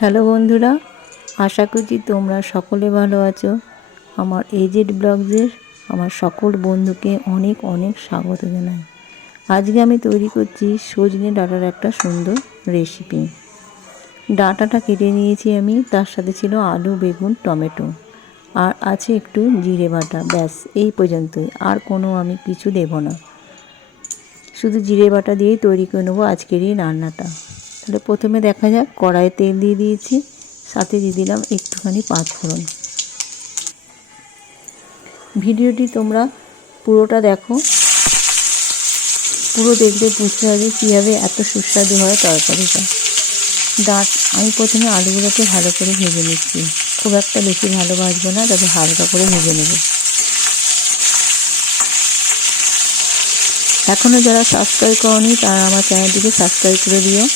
Hello বন্ধুরা, আশা করছি তোমরা সকলে ভালো আছো। আমার এজেড ব্লগসের আমার সকল বন্ধুকে অনেক অনেক স্বাগত জানাই। আজকে আমি তৈরি করছি সজনে ডাটার একটা সুন্দর রেসিপি ডাটাটা কেটে নিয়েছি আমি, তার সাথে ছিল আলু, বেগুন, টমেটো। আর আছে একটু জিরে বাটা, ব্যাস, এই পর্যন্তই, আর কোনো আমি কিছু দেব না। শুধু জিরে বাটা দিয়েই তৈরি করে নেব আজকের এই রান্নাটা। তাহলে প্রথমে দেখা যাক, কড়াইয়ে তেল দিয়ে দিয়েছি, সাথে দিয়ে দিলাম একটুখানি পাঁচ ফোড়ন। ভিডিওটি তোমরা পুরোটা দেখো। পুরো দেখলে বুঝতে হবে কীভাবে এত সুস্বাদু হয় তরকারিটা। ডাঁট আমি প্রথমে আলুগুলোকে ভালো করে ভেজে নিচ্ছি। খুব একটা বেশি ভালো ভাজবো না, তবে হালকা করে ভেজে নেব। এখনও যারা সাবস্ক্রাইব করনি, তারা আমার চ্যানেলটিকে সাবস্ক্রাইব করে দিও।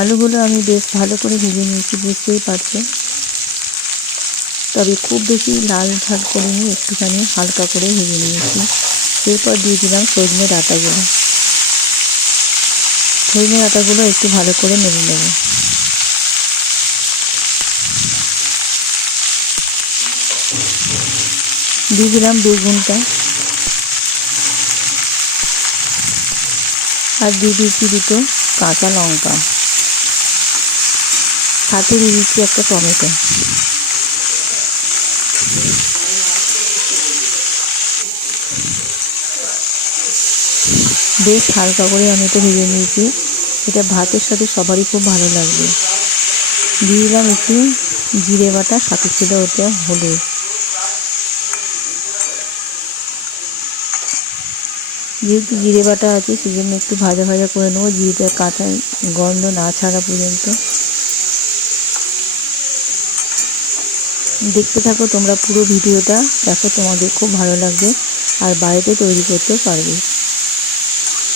আলুগুলো আমি বেশ ভালো করে ভেজে নিয়েছি, বুঝতেই পারছ তবে খুব বেশি লাল ঝাল করিনি, একটুখানি হালকা করে ভেজে নিয়েছি। এরপর দিয়ে দিলাম সজনে ডাঁটাগুলো সজনে ডাঁটাগুলো একটু ভালো করে নেড়ে নেব। দিয়ে দিলাম বেগুনটা। আর দিয়ে দিচ্ছি দুটো কাঁচা লঙ্কা। সাথে দিয়ে দিচ্ছি একটা টমেটো। বেশ হালকা করে আমি এটা ভেজে নিয়েছি। এটা ভাতের সাথে সবারই খুব ভালো লাগবে। দিয়ে দিলাম একটু জিরে বাটা, সাথে ছিল ওটা হলুদ। যেহেতু জিরে বাটা আছে, সেজন্য একটু ভাজা ভাজা করে নেব। জিরেটা কাঁচা গন্ধ না ছাড়া পর্যন্ত। দেখতে থাকো তোমরা পুরো ভিডিওটা। দেখো তোমাদের খুব ভালো লাগবে আর বাড়িতে তৈরি করতে পারবে।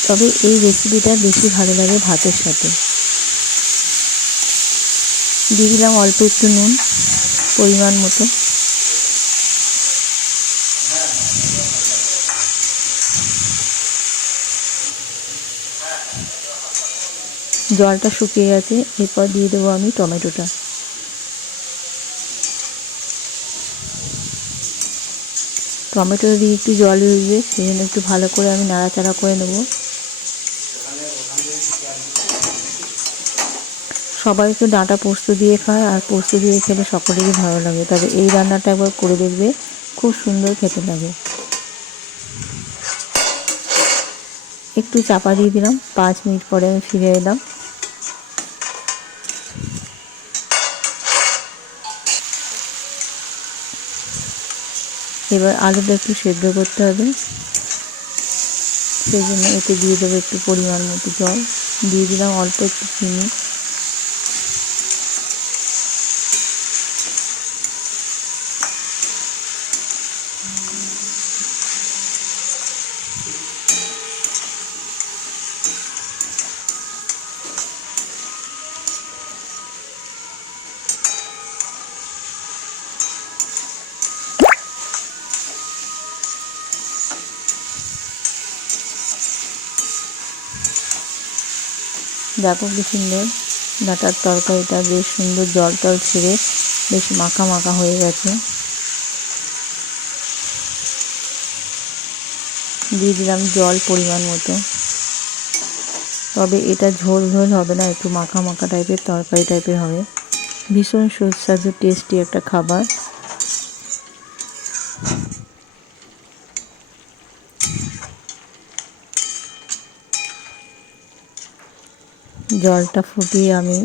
তবে এই রেসিপিটা বেশি ভালো লাগে ভাতের সাথে। দিয়ে দিলাম অল্প একটু নুন, পরিমাণ মতো। জলটা শুকিয়ে গেছে, এরপর দিয়ে দেবো আমি টমেটোটা। টমেটো দিয়ে একটু জল উঠবে সেই জন্য একটু ভালো করে আমি নাড়াচাড়া করে নেব। সবাই তো ডাঁটা পোস্ত দিয়ে খায়, আর পোস্ত দিয়ে খেলে সকলেরই ভালো লাগে। তবে এই রান্নাটা একবার করে দেখবে, খুব সুন্দর খেতে লাগে। একটু চাপা দিয়ে দিলাম, পাঁচ মিনিট পরে আমি ফিরে এলাম। এবার আলুটা একটু সেদ্ধ করতে হবে। সেই জন্য এতে দিয়ে দেবো একটু পরিমাণ মতো জল। দিয়ে দিলাম অল্প একটু চিনি। দেখো কি সুন্দর। ডাটার তরকারিটা বেশ সুন্দর জল টল ছেড়ে বেশ মাখা মাখা হয়ে গেছে। দিয়ে দিলাম জল পরিমাণ মতো। তবে এটা ঝোল ঝোল হবে না, একটু মাখা মাখা টাইপের তরকারি টাইপের হবে। ভীষণ সুস্বাদু টেস্টি একটা খাবার। জলটা ফুটিয়ে আমি